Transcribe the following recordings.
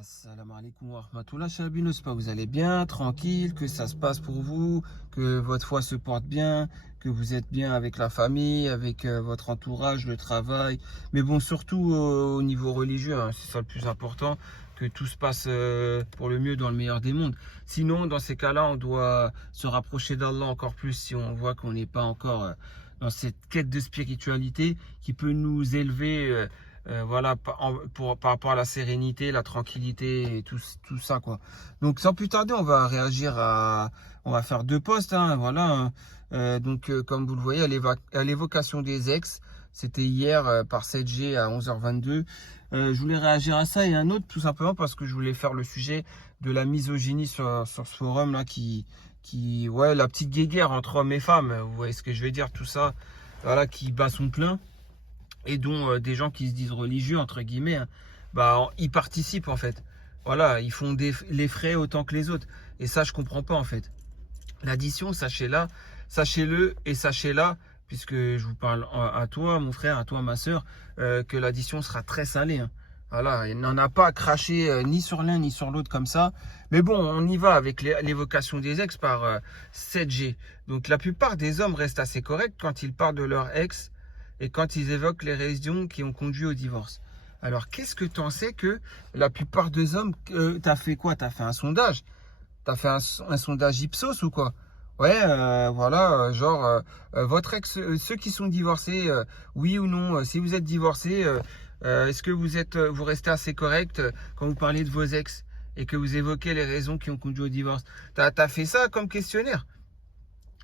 Assalamu alaikum wa rahmatullah, Chabine, j'espère que vous allez bien, tranquille, que ça se passe pour vous, que votre foi se porte bien, que vous êtes bien avec la famille, avec votre entourage, le travail, mais bon, surtout au niveau religieux, hein, c'est ça le plus important, que tout se passe pour le mieux dans le meilleur des mondes. Sinon, dans ces cas-là, on doit se rapprocher d'Allah encore plus si on voit qu'on n'est pas encore dans cette quête de spiritualité qui peut nous élever. Voilà, par rapport à la sérénité, la tranquillité et tout ça, quoi. Donc, sans plus tarder, on va réagir on va faire deux posts, hein, voilà. Hein. Comme vous le voyez, à l'évocation des ex, c'était hier par 7G à 11h22. Je voulais réagir à ça et un autre, tout simplement parce que je voulais faire le sujet de la misogynie sur ce forum-là ouais, la petite guéguerre entre hommes et femmes, vous voyez ce que je veux dire, tout ça, voilà, qui bat son plein. Et dont des gens qui se disent religieux, entre guillemets, hein, ils participent en fait. Voilà, ils font les frais autant que les autres. Et ça, je comprends pas en fait. L'addition, sachez-le et sachez-la, puisque je vous parle à toi, mon frère, à toi, ma soeur, que l'addition sera très salée. Hein. Voilà, il n'en a pas à cracher ni sur l'un ni sur l'autre comme ça. Mais bon, on y va avec l'évocation des ex par 7G. Donc la plupart des hommes restent assez corrects quand ils parlent de leur ex et quand ils évoquent les raisons qui ont conduit au divorce. Alors, qu'est-ce que tu en sais que la plupart des hommes, t'as fait quoi? T'as fait un sondage? T'as fait un sondage Ipsos ou quoi? Ouais, voilà, votre ex, ceux qui sont divorcés, oui ou non, si vous êtes divorcé, est-ce que vous restez assez correct quand vous parlez de vos ex et que vous évoquez les raisons qui ont conduit au divorce? T'as fait ça comme questionnaire?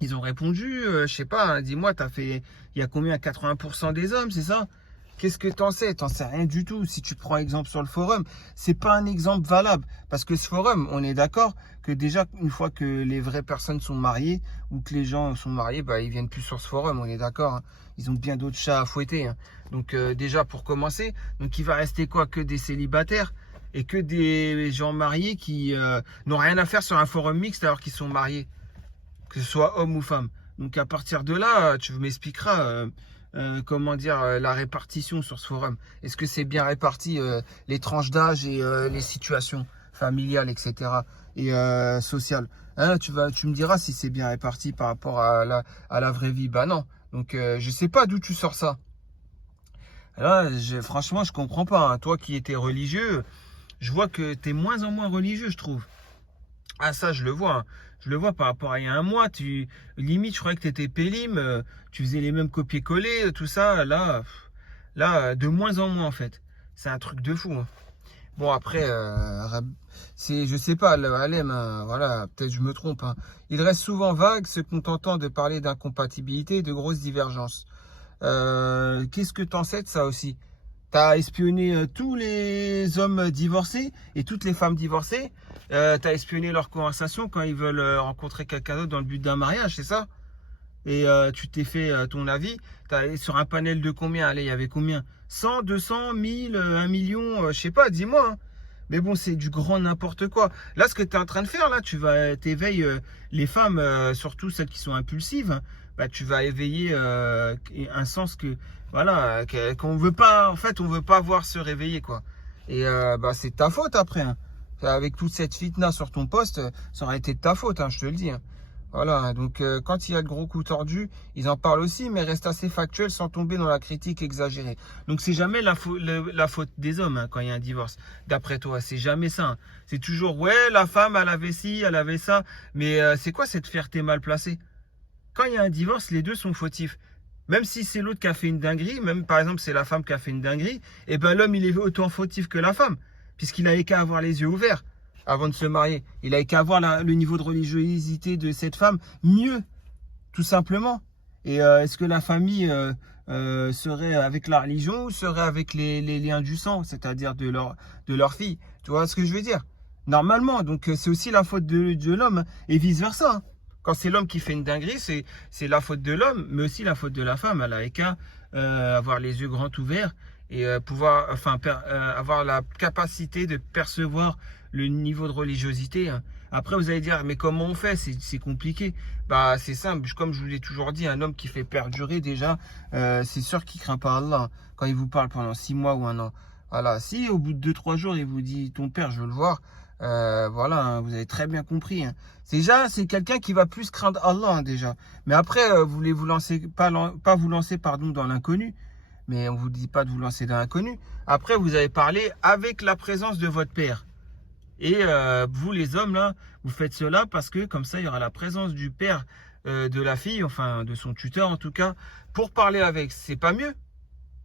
Ils ont répondu, je sais pas, hein, dis-moi, il y a combien? 80% des hommes, c'est ça? Qu'est-ce que t'en sais? T'en sais rien du tout. Si tu prends exemple sur le forum, c'est pas un exemple valable. Parce que ce forum, on est d'accord que déjà, une fois que les vraies personnes sont mariées, ou que les gens sont mariés, ils viennent plus sur ce forum, on est d'accord. Hein. Ils ont bien d'autres chats à fouetter. Hein. Donc déjà, pour commencer, donc il va rester quoi? Que des célibataires et que des gens mariés qui n'ont rien à faire sur un forum mixte alors qu'ils sont mariés, que ce soit homme ou femme. Donc à partir de là, tu m'expliqueras comment dire la répartition sur ce forum. Est-ce que c'est bien réparti les tranches d'âge et les situations familiales, etc. et sociales. Hein, tu me diras si c'est bien réparti par rapport à la vraie vie. Bah non. Donc je sais pas d'où tu sors ça. Là, franchement, je comprends pas. Hein. Toi qui étais religieux, je vois que tu es moins en moins religieux, je trouve. Ah ça je le vois, hein. Je le vois par rapport à il y a un mois, limite je croyais que tu étais pélim, tu faisais les mêmes copier-coller, tout ça, là, de moins en moins en fait. C'est un truc de fou. Hein. Bon après, je sais pas, Alem, hein, voilà, peut-être je me trompe. Hein. Il reste souvent vague, se contentant de parler d'incompatibilité et de grosses divergences. Qu'est-ce que t'en sais de ça aussi? T'as espionné tous les hommes divorcés et toutes les femmes divorcées. T'as espionné leurs conversations quand ils veulent rencontrer quelqu'un d'autre dans le but d'un mariage, c'est ça? Et tu t'es fait ton avis. Sur un panel de combien? Allez, il y avait combien? 100, 200, 1000, 1 million, je sais pas, dis-moi. Hein. Mais bon, c'est du grand n'importe quoi. Là, ce que tu es en train de faire, là, t'éveilles les femmes, surtout celles qui sont impulsives. Hein, tu vas éveiller un sens voilà, qu'on veut pas, en fait, on veut pas voir se réveiller, quoi. Et c'est ta faute après. Hein. Avec toute cette fitna sur ton poste, ça aurait été de ta faute, hein, je te le dis. Hein. Voilà, donc quand il y a le gros coup tordu, ils en parlent aussi, mais restent assez factuels sans tomber dans la critique exagérée. Donc c'est jamais la faute des hommes hein, quand il y a un divorce, d'après toi, c'est jamais ça. Hein. C'est toujours, ouais, la femme, elle avait ci, elle avait ça, mais c'est quoi cette fierté mal placée? Quand il y a un divorce, les deux sont fautifs. Même si c'est l'autre qui a fait une dinguerie, même par exemple c'est la femme qui a fait une dinguerie, et ben l'homme il est autant fautif que la femme, puisqu'il n'avait qu'à avoir les yeux ouverts avant de se marier. Il n'avait qu'à avoir le niveau de religiosité de cette femme mieux, tout simplement. Et est-ce que la famille serait avec la religion ou serait avec les liens du sang, c'est-à-dire de leur fille? Tu vois ce que je veux dire? Normalement, donc c'est aussi la faute de l'homme et vice-versa. Hein. Quand c'est l'homme qui fait une dinguerie, c'est la faute de l'homme, mais aussi la faute de la femme. Elle a qu'à avoir les yeux grands ouverts et pouvoir, avoir la capacité de percevoir le niveau de religiosité. Hein. Après, vous allez dire, mais comment on fait? C'est compliqué. C'est simple. Comme je vous l'ai toujours dit, un homme qui fait perdurer déjà, c'est sûr qu'il craint pas Allah. Hein, quand il vous parle pendant 6 mois ou 1 an. Voilà, si au bout de 2-3 jours, il vous dit ton père, je veux le voir, voilà, hein, vous avez très bien compris. Hein. Déjà, c'est quelqu'un qui va plus craindre Allah, hein, déjà. Mais après, vous voulez vous lancer, pas vous lancer, pardon, dans l'inconnu. Mais on ne vous dit pas de vous lancer dans l'inconnu. Après, vous avez parlé avec la présence de votre père. Et vous, les hommes, là, vous faites cela parce que comme ça, il y aura la présence du père de la fille, enfin de son tuteur en tout cas, pour parler avec. C'est pas mieux.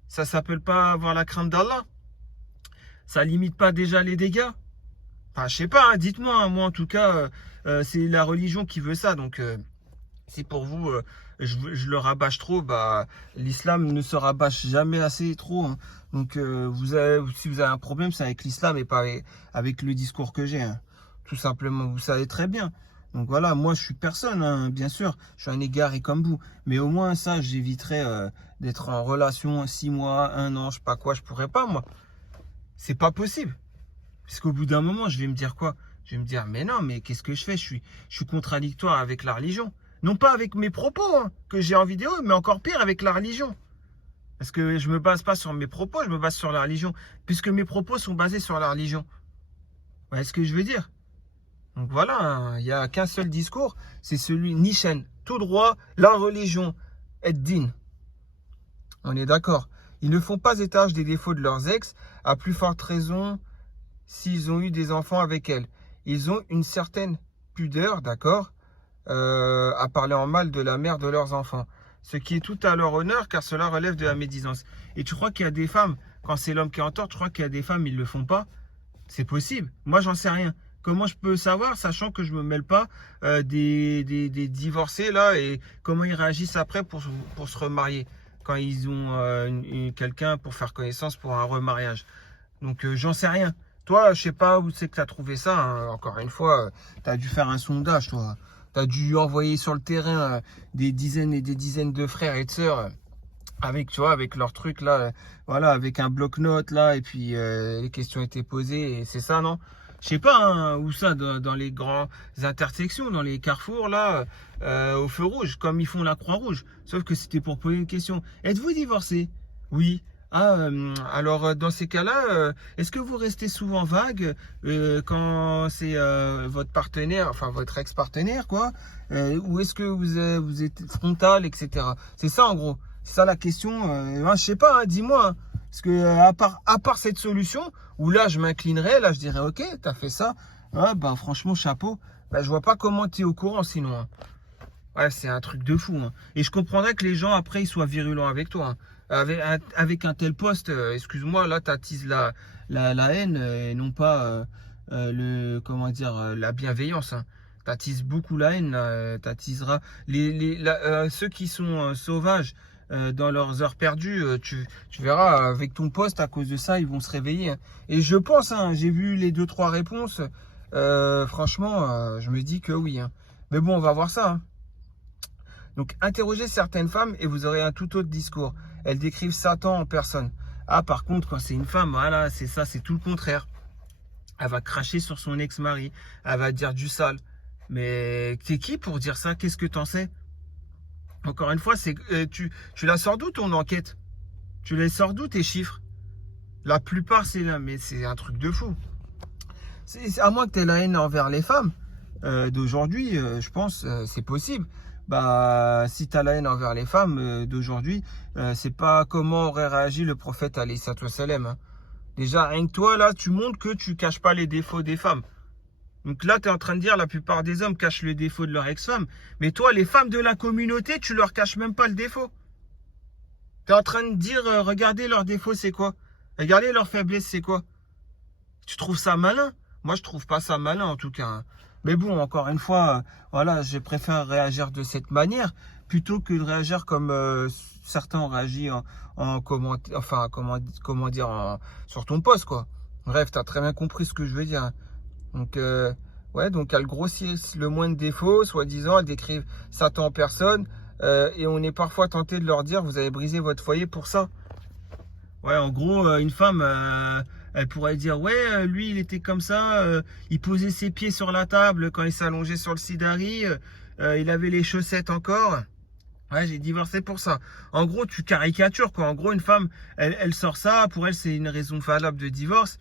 Ça s'appelle pas avoir la crainte d'Allah. Ça limite pas déjà les dégâts. Enfin, je sais pas, hein, dites-moi. Hein, moi, en tout cas, c'est la religion qui veut ça. Donc, si pour vous, je le rabâche trop, bah, l'islam ne se rabâche jamais assez trop. Hein. Donc, si vous avez un problème, c'est avec l'islam et pas avec le discours que j'ai. Hein. Tout simplement, vous savez très bien. Donc voilà, moi je suis personne, hein, bien sûr. Je suis un égaré comme vous. Mais au moins ça, j'éviterai d'être en relation 6 mois, 1 an, je sais pas quoi, je pourrais pas, moi. C'est pas possible. Parce qu'au bout d'un moment, je vais me dire quoi? Je vais me dire, mais non, mais qu'est-ce que je fais? Je suis contradictoire avec la religion. Non pas avec mes propos hein, que j'ai en vidéo, mais encore pire avec la religion. Parce que je ne me base pas sur mes propos, je me base sur la religion. Puisque mes propos sont basés sur la religion. Vous voyez ce que je veux dire? Donc voilà, hein, il n'y a qu'un seul discours, c'est celui Nishan, tout droit, la religion, Ed-Din. On est d'accord. Ils ne font pas étage des défauts de leurs ex, à plus forte raison s'ils ont eu des enfants avec elles. Ils ont une certaine pudeur, d'accord, à parler en mal de la mère de leurs enfants. Ce qui est tout à leur honneur, car cela relève de la médisance. Et tu crois qu'il y a des femmes, quand c'est l'homme qui est en tort, tu crois qu'il y a des femmes, ils ne le font pas? C'est possible. Moi, j'en sais rien. Comment je peux savoir, sachant que je ne me mêle pas des divorcés, là, et comment ils réagissent après pour se remarier, quand ils ont quelqu'un pour faire connaissance pour un remariage. Donc, j'en sais rien. Toi, je sais pas où c'est que tu as trouvé ça. Hein. Encore une fois, tu as dû faire un sondage, toi. Tu as dû envoyer sur le terrain des dizaines et des dizaines de frères et de sœurs avec, tu vois, avec leurs trucs là, voilà, avec un bloc-notes là, et puis les questions étaient posées, et c'est ça, non? Je sais pas hein, où ça, dans les grandes intersections, dans les carrefours là, au feu rouge, comme ils font la Croix-Rouge. Sauf que c'était pour poser une question. Êtes-vous divorcé? Oui. Ah, alors dans ces cas-là, est-ce que vous restez souvent vague quand c'est votre partenaire, enfin votre ex-partenaire, quoi, ou est-ce que vous êtes frontal, etc. C'est ça en gros. C'est ça la question. Moi, je sais pas, hein, dis-moi. Hein. Parce que à part cette solution, où là je m'inclinerais, là je dirais ok, t'as fait ça. Ouais, bah franchement, chapeau. Bah, je vois pas comment t'es au courant sinon. Hein. Ouais, c'est un truc de fou. Hein. Et je comprendrais que les gens après ils soient virulents avec toi. Hein. Avec un tel poste, excuse-moi, là t'attises la haine et non pas comment dire, la bienveillance. Hein. T'attises beaucoup la haine, t'attiseras ceux qui sont sauvages dans leurs heures perdues, tu verras avec ton poste à cause de ça ils vont se réveiller. Hein. Et je pense, hein, j'ai vu les 2-3 réponses, franchement je me dis que oui. Hein. Mais bon, on va voir ça. Hein. Donc, interrogez certaines femmes et vous aurez un tout autre discours. Elles décrivent Satan en personne. Ah, par contre, quand c'est une femme, voilà, c'est ça, c'est tout le contraire. Elle va cracher sur son ex-mari. Elle va dire du sale. Mais t'es qui pour dire ça? Qu'est-ce que t'en sais? Encore une fois, tu la sors d'où ton enquête? Tu les sors d'où tes chiffres? La plupart, c'est là, mais c'est un truc de fou. À moins que tu aies la haine envers les femmes d'aujourd'hui, je pense, c'est possible. Bah, si tu as la haine envers les femmes d'aujourd'hui, c'est pas comment aurait réagi le prophète alayhi salam. Hein. Déjà, rien que toi, là, tu montres que tu caches pas les défauts des femmes. Donc là, tu es en train de dire la plupart des hommes cachent le défaut de leur ex-femme. Mais toi, les femmes de la communauté, tu leur caches même pas le défaut. Tu es en train de dire, regardez leurs défauts, c'est quoi? Regardez leurs faiblesses, c'est quoi? Tu trouves ça malin? Moi, je trouve pas ça malin, en tout cas. Hein. Mais bon, encore une fois, voilà, je préfère réagir de cette manière plutôt que de réagir comme certains ont réagi en commentaire, enfin, comment dire, sur ton post, quoi. Bref, tu as très bien compris ce que je veux dire. Hein. Donc, ouais, donc elles grossissent le moins de défauts, soi-disant, elles décrivent Satan en personne, et on est parfois tenté de leur dire, vous avez brisé votre foyer pour ça. Ouais, en gros, une femme, elle pourrait dire, ouais, lui, il était comme ça, il posait ses pieds sur la table quand il s'allongeait sur le sidari, il avait les chaussettes encore. Ouais, j'ai divorcé pour ça. En gros, tu caricatures, quoi. En gros, une femme, elle sort ça. Pour elle, c'est une raison valable de divorce.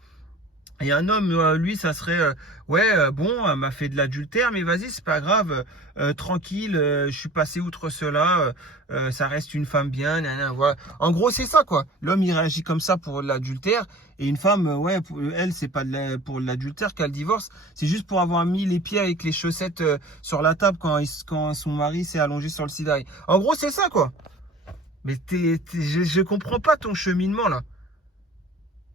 Et un homme, lui, ça serait, ouais, bon, elle m'a fait de l'adultère, mais vas-y, c'est pas grave, tranquille, je suis passé outre cela, ça reste une femme bien, nanana, voilà. En gros, c'est ça, quoi. L'homme, il réagit comme ça pour l'adultère, et une femme, ouais, elle, c'est pas pour l'adultère qu'elle divorce, c'est juste pour avoir mis les pieds avec les chaussettes sur la table quand son mari s'est allongé sur le sidail. En gros, c'est ça, quoi. Mais je comprends pas ton cheminement, là.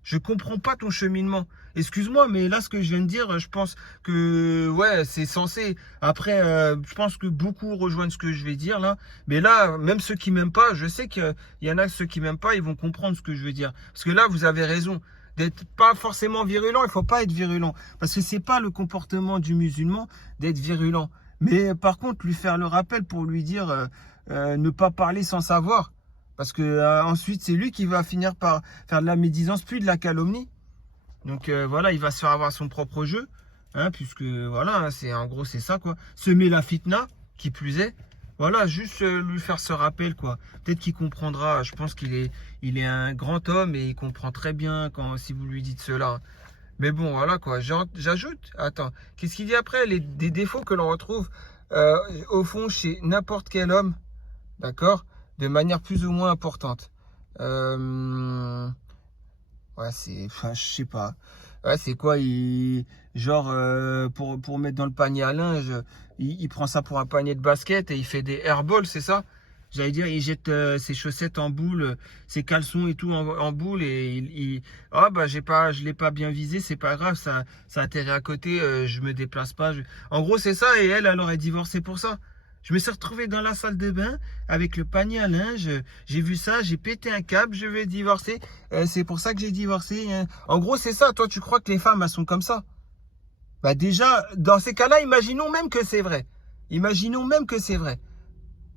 Je comprends pas ton cheminement. Excuse-moi, mais là, ce que je viens de dire, je pense que, ouais, c'est censé. Après, je pense que beaucoup rejoignent ce que je vais dire là. Mais là, même ceux qui m'aiment pas, je sais qu'il y en a ceux qui m'aiment pas, ils vont comprendre ce que je veux dire. Parce que là, vous avez raison. D'être pas forcément virulent, il faut pas être virulent. Parce que c'est pas le comportement du musulman d'être virulent. Mais par contre, lui faire le rappel pour lui dire ne pas parler sans savoir. Parce que ensuite, c'est lui qui va finir par faire de la médisance, puis de la calomnie. Donc voilà, il va se faire avoir son propre jeu. Hein, puisque voilà, hein, c'est en gros, c'est ça, quoi. Semer la fitna, qui plus est. Voilà, juste lui faire ce rappel, quoi. Peut-être qu'il comprendra. Je pense il est un grand homme et il comprend très bien si vous lui dites cela. Mais bon, voilà, quoi. J'ajoute, attends, qu'est-ce qu'il dit après? Des défauts que l'on retrouve au fond chez n'importe quel homme. D'accord? De manière plus ou moins importante. Ouais, enfin, je sais pas. Ouais, c'est quoi, genre, pour mettre dans le panier à linge, il prend ça pour un panier de basket et il fait des airballs, c'est ça? J'allais dire, il jette ses chaussettes en boule, ses caleçons et tout en boule et ah bah je l'ai pas bien visé, c'est pas grave, ça atterrit à côté, je me déplace pas. En gros, c'est ça et elle aurait divorcé pour ça. Je me suis retrouvé dans la salle de bain avec le panier à linge. J'ai vu ça, j'ai pété un câble, je vais divorcer. C'est pour ça que j'ai divorcé, hein. En gros, c'est ça. Toi, tu crois que les femmes, elles sont comme ça? Bah déjà, dans ces cas-là, imaginons même que c'est vrai. Imaginons même que c'est vrai.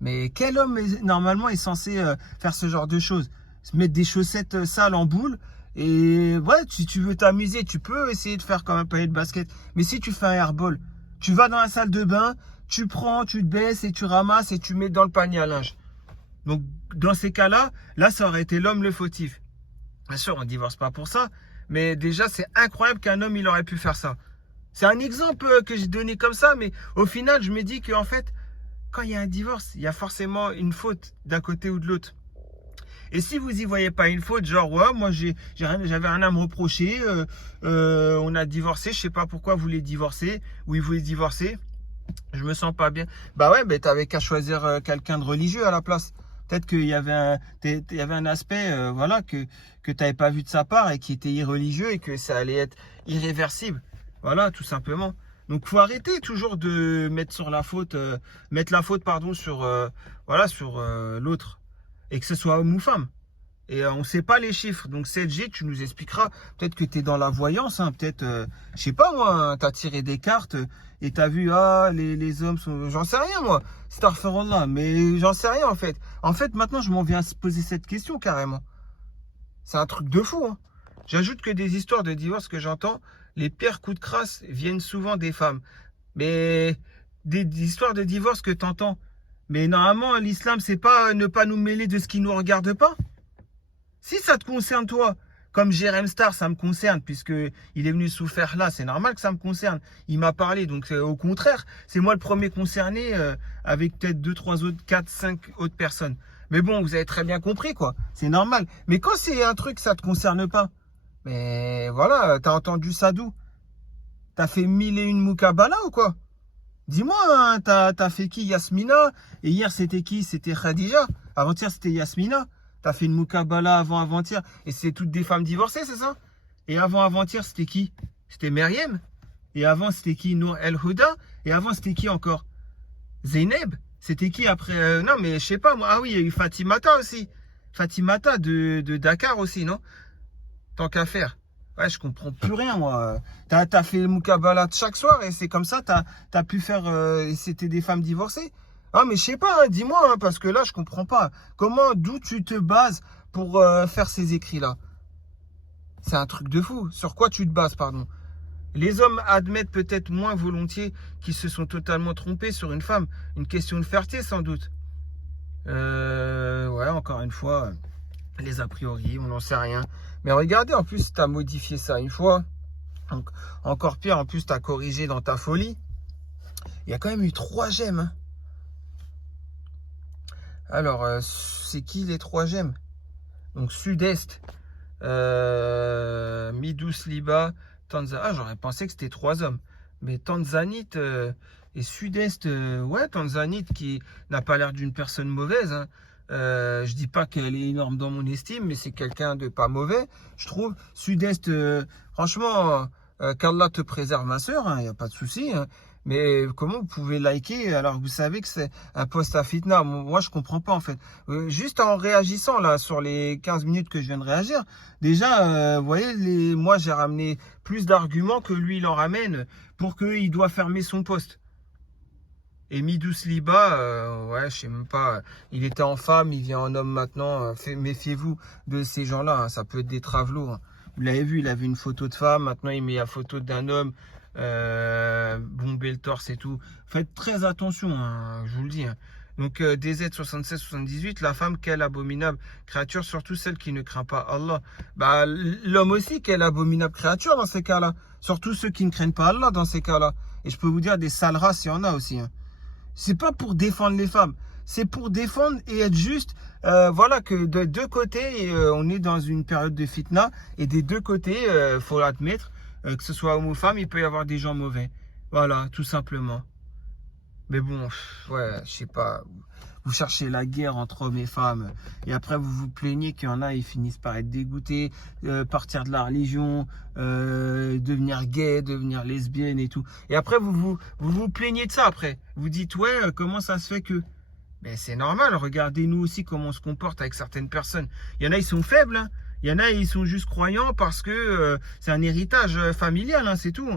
Mais quel homme, normalement, est censé faire ce genre de choses? Se mettre des chaussettes sales en boule. Et ouais, si tu veux t'amuser, tu peux essayer de faire comme un panier de basket. Mais si tu fais un airball, tu vas dans la salle de bain, tu prends, tu te baisses et tu ramasses et tu mets dans le panier à linge. Donc, dans ces cas-là, là, ça aurait été l'homme le fautif. Bien sûr, on ne divorce pas pour ça. Mais déjà, c'est incroyable qu'un homme, il aurait pu faire ça. C'est un exemple que j'ai donné comme ça. Mais au final, je me dis qu'en fait, quand il y a un divorce, il y a forcément une faute d'un côté ou de l'autre. Et si vous y voyez pas une faute, genre ouais, moi j'avais rien à me reprocher, on a divorcé, je sais pas pourquoi vous voulez divorcer, ou il voulait divorcer, je me sens pas bien. Bah ouais, mais t'avais qu'à choisir quelqu'un de religieux à la place. Peut-être qu'il y avait un aspect, voilà, que t'avais pas vu de sa part et qui était irreligieux et que ça allait être irréversible. Voilà, tout simplement. Donc faut arrêter toujours de mettre la faute pardon sur voilà sur l'autre et que ce soit homme ou femme. Et on ne sait pas les chiffres. Donc 7G, tu nous expliqueras. Peut-être que tu es dans la voyance. Hein. Peut-être, je sais pas moi, hein, tu as tiré des cartes et tu as vu, ah, les hommes sont... J'en sais rien moi. Starfirullah. Mais j'en sais rien en fait. En fait, maintenant, je m'en viens à se poser cette question carrément. C'est un truc de fou. Hein. J'ajoute que des histoires de divorce que j'entends, les pires coups de crasse viennent souvent des femmes. Mais des histoires de divorce que tu entends. Mais normalement, l'islam, c'est pas ne pas nous mêler de ce qui nous regarde pas. Si ça te concerne toi, comme Jérém Star, ça me concerne, puisque il est venu souffrir là, c'est normal que ça me concerne. Il m'a parlé, donc au contraire, c'est moi le premier concerné, avec peut-être 2, 3 autres, 4, 5 autres personnes. Mais bon, vous avez très bien compris, quoi. C'est normal. Mais quand c'est un truc, ça te concerne pas. Mais voilà, t'as entendu ça d'où? T'as fait 1001 Moukabala ou quoi? Dis-moi, hein, t'as fait qui? Yasmina? Et hier, c'était qui? C'était Khadija. Avant-hier, c'était Yasmina. T'as fait une Moukabala avant-avant-hier. Et c'est toutes des femmes divorcées, c'est ça? Et avant-avant-hier, c'était qui? C'était Meriem. Et avant, c'était qui? Nour El Houda. Et avant, c'était qui encore? Zeynep. C'était qui après? Non, mais je sais pas, moi. Ah oui, il y a eu Fatimata aussi. Fatimata de Dakar aussi, non? Tant qu'à faire. Ouais, je comprends plus rien, moi. T'as fait le Moukabala chaque soir et c'est comme ça, t'as pu faire. C'était des femmes divorcées. Ah, mais je sais pas, hein, dis-moi, hein, parce que là, je comprends pas. D'où tu te bases pour faire ces écrits-là? C'est un truc de fou. Sur quoi tu te bases, pardon? Les hommes admettent peut-être moins volontiers qu'ils se sont totalement trompés sur une femme. Une question de fierté, sans doute. Ouais, encore une fois, les a priori, on n'en sait rien. Mais regardez, en plus, tu as modifié ça une fois. Donc, encore pire, en plus, tu as corrigé dans ta folie. Il y a quand même eu 3 gemmes. Hein. Alors, c'est qui les 3 gemmes? Donc, Sud-Est, Midous Liba, Tanzanite. Ah, j'aurais pensé que c'était 3 hommes. Mais Tanzanite et Sud-Est, ouais, Tanzanite qui n'a pas l'air d'une personne mauvaise. Hein. Je dis pas qu'elle est énorme dans mon estime, mais c'est quelqu'un de pas mauvais, je trouve. Sud-Est, franchement, qu'Allah te préserve, ma soeur, il n'y a pas de souci. Hein. Mais comment vous pouvez liker alors que vous savez que c'est un post à fitna? Moi, je comprends pas en fait. Juste en réagissant là sur les 15 minutes que je viens de réagir, déjà, vous voyez, moi j'ai ramené plus d'arguments que lui il en ramène pour qu'il doit fermer son post. Et Midous Liba, ouais, je sais même pas, il était en femme, il vient en homme maintenant. Méfiez-vous de ces gens-là, hein, ça peut être des travelots. Hein. Vous l'avez vu, il avait une photo de femme, maintenant il met la photo d'un homme, bomber le torse et tout. Faites très attention, hein, je vous le dis. Hein. Donc DZ 76-78, la femme, quelle abominable créature, surtout celle qui ne craint pas Allah. Bah, l'homme aussi, quelle abominable créature dans ces cas-là. Surtout ceux qui ne craignent pas Allah dans ces cas-là. Et je peux vous dire, des sales races, il y en a aussi. Hein. C'est pas pour défendre les femmes, c'est pour défendre et être juste. Voilà que de deux côtés, on est dans une période de fitna et des deux côtés, faut l'admettre, que ce soit homme ou femme, il peut y avoir des gens mauvais. Voilà, tout simplement. Mais bon, ouais, je sais pas. Vous cherchez la guerre entre hommes et femmes et après vous vous plaignez qu'il y en a, ils finissent par être dégoûtés, partir de la religion, devenir gay, devenir lesbienne et tout. Et après vous plaignez de ça après. Vous dites ouais, comment ça se fait que... Ben c'est normal, regardez-nous aussi comment on se comporte avec certaines personnes. Il y en a, ils sont faibles, hein. Il y en a, ils sont juste croyants parce que c'est un héritage familial, hein, c'est tout.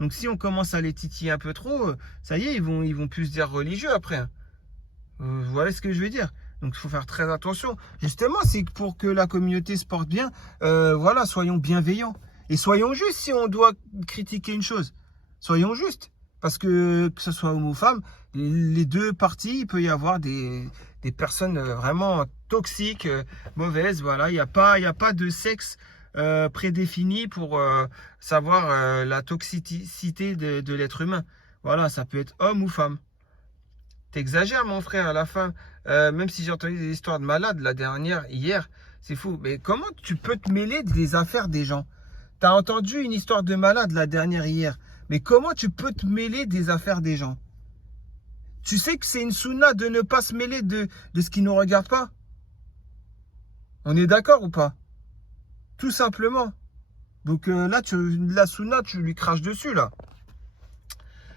Donc si on commence à les titiller un peu trop, ça y est, ils vont plus se dire religieux après. Hein. Vous voyez ce que je veux dire? Donc il faut faire très attention. Justement, c'est pour que la communauté se porte bien. Voilà, soyons bienveillants. Et soyons justes si on doit critiquer une chose. Soyons justes. Parce que ce soit homme ou femme, les deux parties, il peut y avoir des personnes vraiment toxiques, mauvaises. Voilà, il n'y a pas de sexe prédéfini pour savoir la toxicité de l'être humain. Voilà, ça peut être homme ou femme. T'exagères, mon frère, à la fin. Même si j'ai entendu des histoires de malades, la dernière, hier, c'est fou. Mais comment tu peux te mêler des affaires des gens? T'as entendu une histoire de malade, la dernière, hier. Mais comment tu peux te mêler des affaires des gens? Tu sais que c'est une sunna de ne pas se mêler de ce qui ne nous regarde pas? On est d'accord ou pas? Tout simplement. Donc là, la sunna, tu lui craches dessus, là.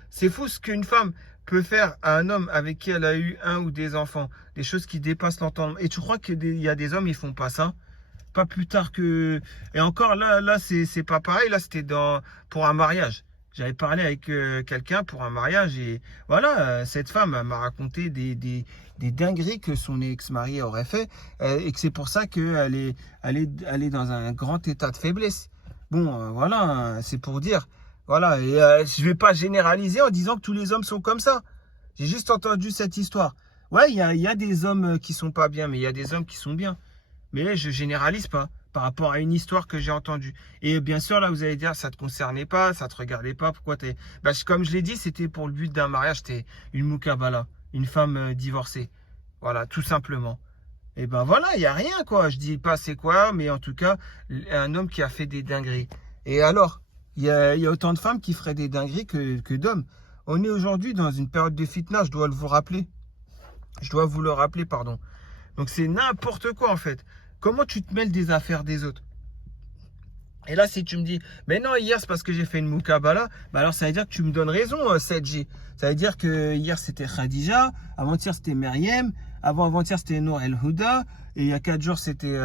C'est fou ce qu'une femme peut faire à un homme avec qui elle a eu un ou des enfants. Des choses qui dépassent l'entendement. Et tu crois qu'il y a des hommes, ils font pas ça? Pas plus tard que... Et encore là c'est pas pareil. Là, c'était pour un mariage. J'avais parlé avec quelqu'un pour un mariage. Et voilà, cette femme m'a raconté des dingueries que son ex-mari aurait fait. Et que c'est pour ça qu'elle est dans un grand état de faiblesse. Bon, voilà, c'est pour dire... Voilà, et je vais pas généraliser en disant que tous les hommes sont comme ça. J'ai juste entendu cette histoire. Ouais, il y a des hommes qui sont pas bien, mais il y a des hommes qui sont bien. Mais je généralise pas par rapport à une histoire que j'ai entendue. Et bien sûr, là, vous allez dire, ça te concernait pas, ça te regardait pas, pourquoi t'es... Bah, comme je l'ai dit, c'était pour le but d'un mariage, c'était une moukabala, une femme divorcée. Voilà, tout simplement. Et ben voilà, il n'y a rien, quoi. Je dis pas c'est quoi, mais en tout cas, un homme qui a fait des dingueries. Et alors? Il y a autant de femmes qui feraient des dingueries que d'hommes. On est aujourd'hui dans une période de fitna, je dois vous rappeler. Je dois vous le rappeler, pardon. Donc c'est n'importe quoi en fait. Comment tu te mêles des affaires des autres? Et là, si tu me dis, mais non, hier c'est parce que j'ai fait une moukabala, bah alors ça veut dire que tu me donnes raison, 7G. Ça veut dire que hier c'était Khadija, avant-hier c'était Meriem, avant-hier c'était Nour El Houda, et il y a 4 jours c'était,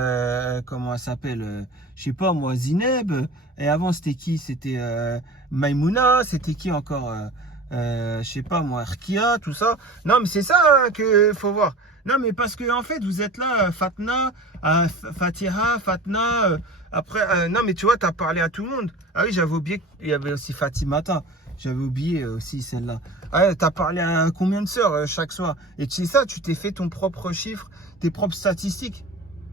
comment elle s'appelle, je sais pas moi, Zineb, et avant c'était qui? C'était Maïmouna, c'était qui encore, je sais pas moi, Rkia, tout ça. Non mais c'est ça hein, que faut voir. Non mais parce que en fait vous êtes là, Fatna, Fatiha, Fatna, après, non mais tu vois, tu as parlé à tout le monde. Ah oui, j'avais oublié qu'il y avait aussi Fatimata. J'avais oublié aussi celle-là. Ah, t'as parlé à combien de sœurs chaque soir? Et tu sais ça, tu t'es fait ton propre chiffre, tes propres statistiques.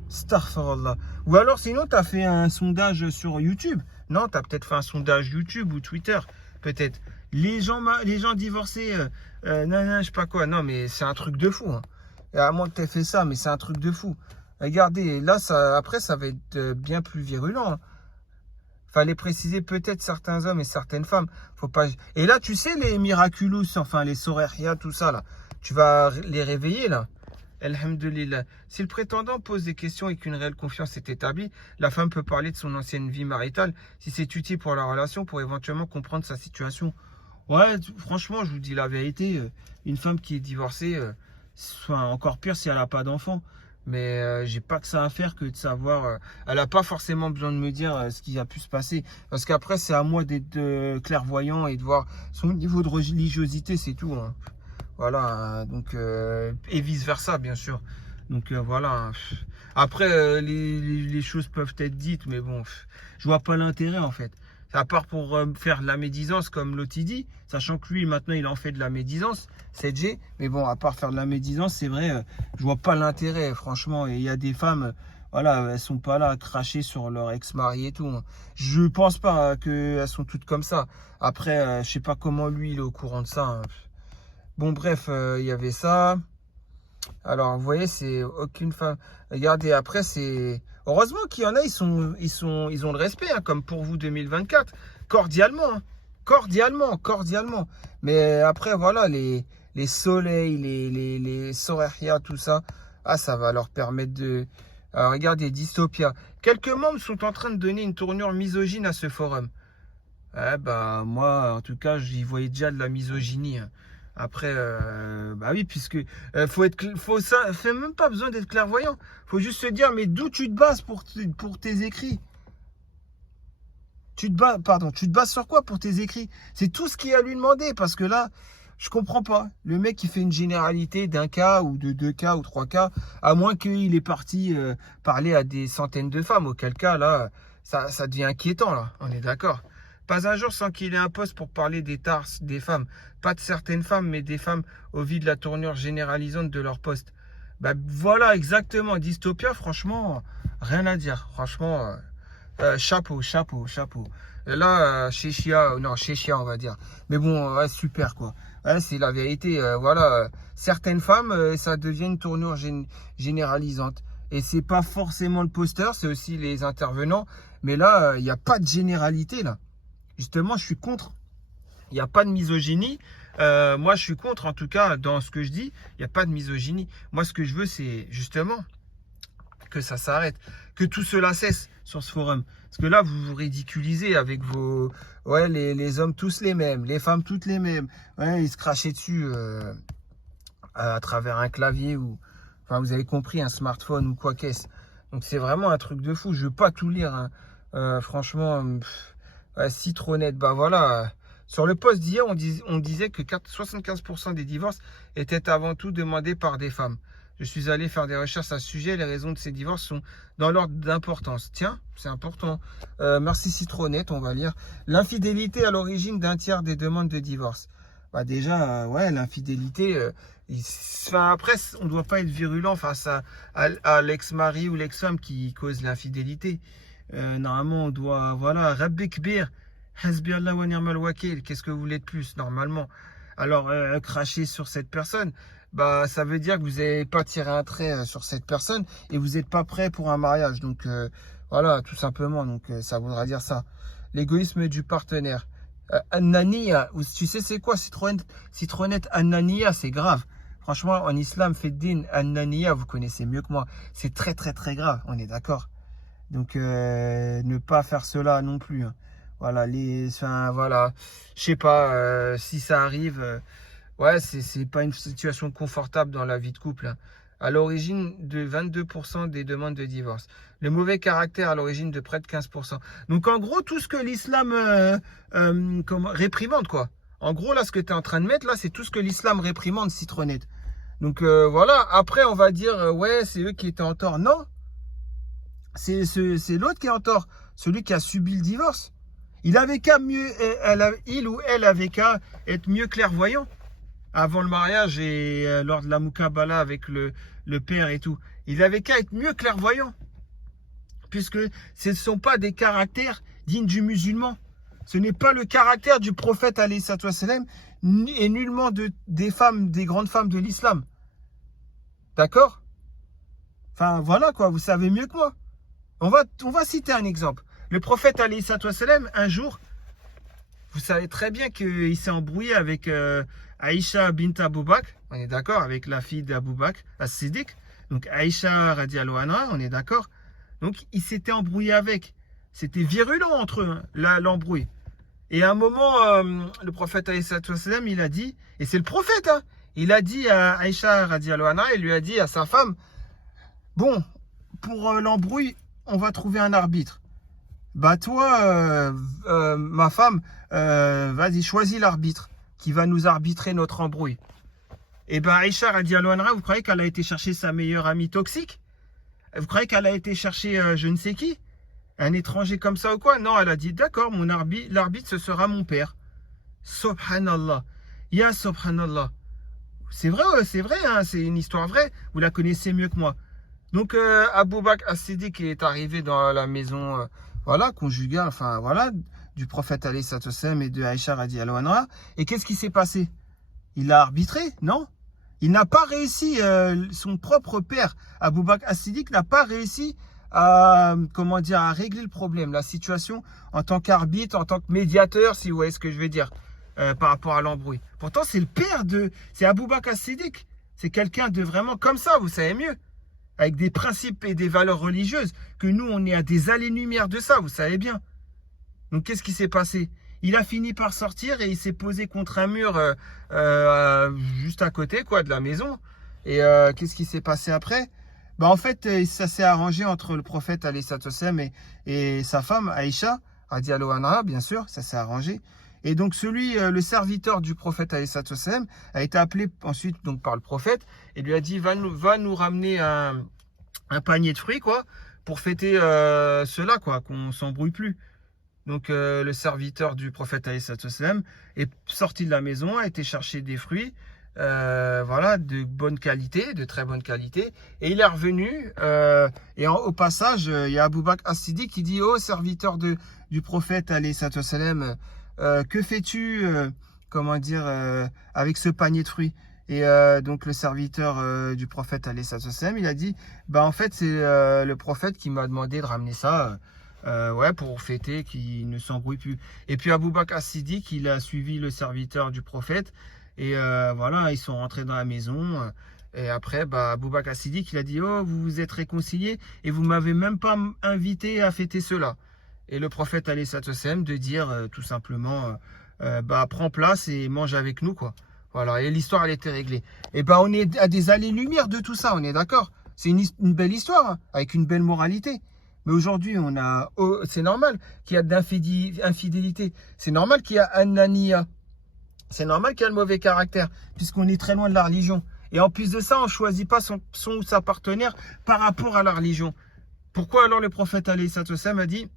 Astaghfirullah. Ou alors sinon, tu as fait un sondage sur YouTube. Non, tu as peut-être fait un sondage YouTube ou Twitter. Peut-être. Les gens divorcés, non, je sais pas quoi. Non, mais c'est un truc de fou. Hein. Et à moins que tu aies fait ça, mais c'est un truc de fou. Regardez, là, après, ça va être bien plus virulent. Hein. Fallait préciser peut-être certains hommes et certaines femmes. Faut pas... Et là, tu sais, les miraculous, enfin, les sororias, tout ça, là. Tu vas les réveiller, là. Alhamdulillah. Si le prétendant pose des questions et qu'une réelle confiance est établie, la femme peut parler de son ancienne vie maritale si c'est utile pour la relation pour éventuellement comprendre sa situation. Ouais, franchement, je vous dis la vérité, une femme qui est divorcée, soit encore pire si elle n'a pas d'enfant. Mais j'ai pas que ça à faire que de savoir. Elle n'a pas forcément besoin de me dire ce qui a pu se passer. Parce qu'après, c'est à moi d'être clairvoyant et de voir son niveau de religiosité, c'est tout. Hein. Voilà, donc et vice versa bien sûr. Donc voilà. Après les choses peuvent être dites, mais bon, je vois pas l'intérêt en fait. À part pour faire de la médisance comme l'autre dit, sachant que lui maintenant il en fait de la médisance, 7G. Mais bon, à part faire de la médisance, c'est vrai, je vois pas l'intérêt franchement. Et il y a des femmes, voilà, elles sont pas là à cracher sur leur ex-mari et tout. Hein. Je pense pas qu'elles sont toutes comme ça. Après, je sais pas comment lui il est au courant de ça. Hein. Bon, bref, il y avait ça. Alors, vous voyez, c'est aucune femme. Regardez, après, c'est... Heureusement qu'il y en a, ils ont le respect, hein, comme pour vous 2024. Cordialement, hein. Cordialement. Mais après, voilà, les soleils, les sororias, tout ça, ah, ça va leur permettre de... Alors, regardez, Dystopia. Quelques membres sont en train de donner une tournure misogyne à ce forum. Eh ben, moi, en tout cas, j'y voyais déjà de la misogynie. Hein. Après, bah oui, puisque ça fait même pas besoin d'être clairvoyant. Faut juste se dire, mais d'où tu te bases pour tes écrits? Tu te bases sur quoi pour tes écrits? C'est tout ce qu'il y a à lui demander, parce que là, je comprends pas. Le mec qui fait une généralité d'un cas ou de 2 cas ou 3 cas, à moins qu'il est parti parler à des centaines de femmes, auquel cas là, ça devient inquiétant là. On est d'accord. Pas un jour sans qu'il ait un poste pour parler des tarses des femmes. Pas de certaines femmes, mais des femmes au vu de la tournure généralisante de leur poste. Bah voilà, exactement. Dystopia, franchement, rien à dire. Franchement, chapeau. Là, chez Chia, on va dire. Mais bon, ouais, super quoi. Ouais, c'est la vérité. Voilà, certaines femmes, ça devient une tournure généralisante. Et c'est pas forcément le posteur, c'est aussi les intervenants. Mais là, il n'y a pas de généralité là. Justement, je suis contre. Il n'y a pas de misogynie. Moi, je suis contre, en tout cas, dans ce que je dis, il n'y a pas de misogynie. Moi, ce que je veux, c'est justement que ça s'arrête, que tout cela cesse sur ce forum. Parce que là, vous vous ridiculisez avec vos... Ouais, les hommes tous les mêmes, les femmes toutes les mêmes. Ouais, ils se crachaient dessus à travers un clavier ou... Enfin, vous avez compris, un smartphone ou quoi qu'est-ce. Donc, c'est vraiment un truc de fou. Je ne veux pas tout lire. Hein. Franchement... Citronnette, bah voilà. Sur le post d'hier, on disait que 75% des divorces étaient avant tout demandés par des femmes. Je suis allé faire des recherches à ce sujet. Les raisons de ces divorces sont dans l'ordre d'importance. Tiens, c'est important. Merci Citronnette, on va lire. L'infidélité à l'origine d'un tiers des demandes de divorce. Bah déjà, ouais, l'infidélité... après, on ne doit pas être virulent face à l'ex-mari ou l'ex-femme qui cause l'infidélité. Normalement, on doit, voilà, Rabbi Kbir, Hasbi Allah wa ni'mal wakil. Qu'est-ce que vous voulez de plus, normalement? Alors, cracher sur cette personne, bah, ça veut dire que vous n'avez pas tiré un trait sur cette personne et vous n'êtes pas prêt pour un mariage. Donc, voilà, tout simplement. Donc, ça voudra dire ça. L'égoïsme du partenaire. Anania, tu sais, c'est quoi, Citronnette, Anania, c'est grave. Franchement, en islam, Feddin, Anania, vous connaissez mieux que moi. C'est très, très, très grave. On est d'accord. Donc, ne pas faire cela non plus. Hein. Voilà, voilà, je sais pas si ça arrive. Ouais, c'est pas une situation confortable dans la vie de couple. Hein. À l'origine de 22% des demandes de divorce. Le mauvais caractère à l'origine de près de 15%. Donc, en gros, tout ce que l'islam réprimande, quoi. En gros, là, ce que tu es en train de mettre, là, c'est tout ce que l'islam réprimande, Citronnette. Donc, voilà. Après, on va dire, ouais, c'est eux qui étaient en tort. Non. C'est l'autre qui est en tort, celui qui a subi le divorce. Il avait qu'à mieux, il ou elle avait qu'à être mieux clairvoyant avant le mariage et lors de la Moukabala avec le père et tout. Il avait qu'à être mieux clairvoyant. Puisque ce ne sont pas des caractères dignes du musulman. Ce n'est pas le caractère du prophète alayhi salatu wassalam, et nullement des femmes, des grandes femmes de l'islam. D'accord? Enfin voilà quoi, vous savez mieux que moi. On va citer un exemple. Le prophète alayhi salatu wassalam, un jour, vous savez très bien qu'il s'est embrouillé avec Aïcha bint Abu Bakr, on est d'accord, avec la fille d'Abu Bakr, as-Siddiq. Donc Aïcha radiallahu anha, on est d'accord. Donc il s'était embrouillé avec. C'était virulent entre eux, hein, l'embrouille. Et à un moment, le prophète alayhi salatu wassalam, il a dit, et c'est le prophète, hein, il a dit à Aïcha radiallahu anha, il lui a dit à sa femme, bon, pour l'embrouille, on va trouver un arbitre. Bah toi, ma femme, vas-y, choisis l'arbitre qui va nous arbitrer notre embrouille. Et ben Aïcha radiallahu anha, vous croyez qu'elle a été chercher sa meilleure amie toxique? Vous croyez qu'elle a été chercher je ne sais qui? Un étranger comme ça ou quoi? Non, elle a dit, d'accord, l'arbitre, ce sera mon père. Subhanallah. Ya subhanallah. C'est vrai, hein, c'est une histoire vraie. Vous la connaissez mieux que moi. Donc, Abu Bakr as-Siddiq est arrivé dans la maison, voilà, conjugale, enfin, voilà, du prophète alayhi salatu wassalam et de Aïcha radiallahu anha. Et qu'est-ce qui s'est passé? Il a arbitré, non? Il n'a pas réussi, son propre père, Abu Bakr as-Siddiq, n'a pas réussi à, comment dire, à régler le problème, la situation, en tant qu'arbitre, en tant que médiateur, si vous voyez ce que je veux dire, par rapport à l'embrouille. Pourtant, c'est le père c'est Abu Bakr as-Siddiq. C'est quelqu'un de vraiment comme ça, vous savez mieux. Avec des principes et des valeurs religieuses, que nous, on est à des années-lumière de ça, vous savez bien. Donc, qu'est-ce qui s'est passé? Il a fini par sortir et il s'est posé contre un mur juste à côté quoi, de la maison. Et qu'est-ce qui s'est passé après? Bah, en fait, ça s'est arrangé entre le prophète alayhi salatu wassalam et sa femme, Aïcha, radiallahu anha, bien sûr, ça s'est arrangé. Et donc, le serviteur du prophète alayhi salatu wassalam, a été appelé ensuite donc, par le prophète et lui a dit va nous ramener un panier de fruits, quoi, pour fêter cela, quoi, qu'on s'embrouille plus. Donc le serviteur du prophète alayhi salatu wassalam est sorti de la maison, a été chercher des fruits, voilà, de bonne qualité, de très bonne qualité. Et il est revenu, et au passage, il y a Abu Bakr as-Siddiq qui dit, oh serviteur du prophète alayhi salatu wassalam, que fais-tu, comment dire, avec ce panier de fruits? Et donc le serviteur du prophète alayhi salatu wassalam, il a dit, bah en fait c'est le prophète qui m'a demandé de ramener ça. Ouais, pour fêter, qu'il ne s'embrouille plus. Et puis Abu Bakr as-Siddiq, il a suivi le serviteur du prophète. Et voilà, ils sont rentrés dans la maison. Et après, bah, Abu Bakr as-Siddiq, il a dit, oh, vous vous êtes réconciliés et vous m'avez même pas invité à fêter cela. Et le prophète alayhi salatu wassalam de dire tout simplement, bah, prends place et mange avec nous, quoi. Voilà, et l'histoire, elle était réglée. Et bah, on est à des années-lumière de tout ça, on est d'accord. C'est une belle histoire, hein, avec une belle moralité. Mais aujourd'hui, c'est normal qu'il y a d'infidélité. C'est normal qu'il y a anania. C'est normal qu'il y a le mauvais caractère, puisqu'on est très loin de la religion. Et en plus de ça, on ne choisit pas son ou sa partenaire par rapport à la religion. Pourquoi alors le prophète alayhi salatu wassalam a dit,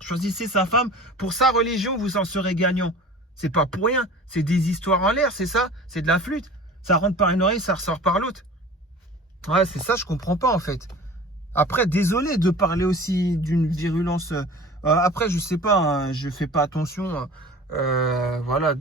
choisissez sa femme, pour sa religion, vous en serez gagnant. C'est pas pour rien. C'est des histoires en l'air, c'est ça. C'est de la flûte. Ça rentre par une oreille, ça ressort par l'autre. Ouais, c'est ça, je comprends pas en fait. Après, désolé de parler aussi d'une virulence. Après, je sais pas, hein, je fais pas attention, voilà,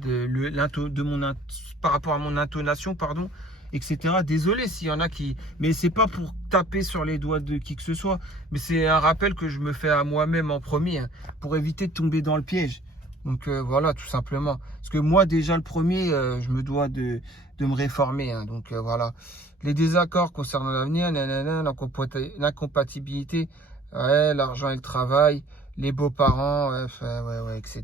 par rapport à mon intonation, pardon, etc. Désolé s'il y en a qui, mais c'est pas pour taper sur les doigts de qui que ce soit, mais c'est un rappel que je me fais à moi-même en premier, hein, pour éviter de tomber dans le piège. Donc voilà, tout simplement. Parce que moi, déjà le premier, je me dois de me réformer, hein, donc voilà. Les désaccords concernant l'avenir, l'incompatibilité, ouais, l'argent et le travail, les beaux-parents, ouais, etc.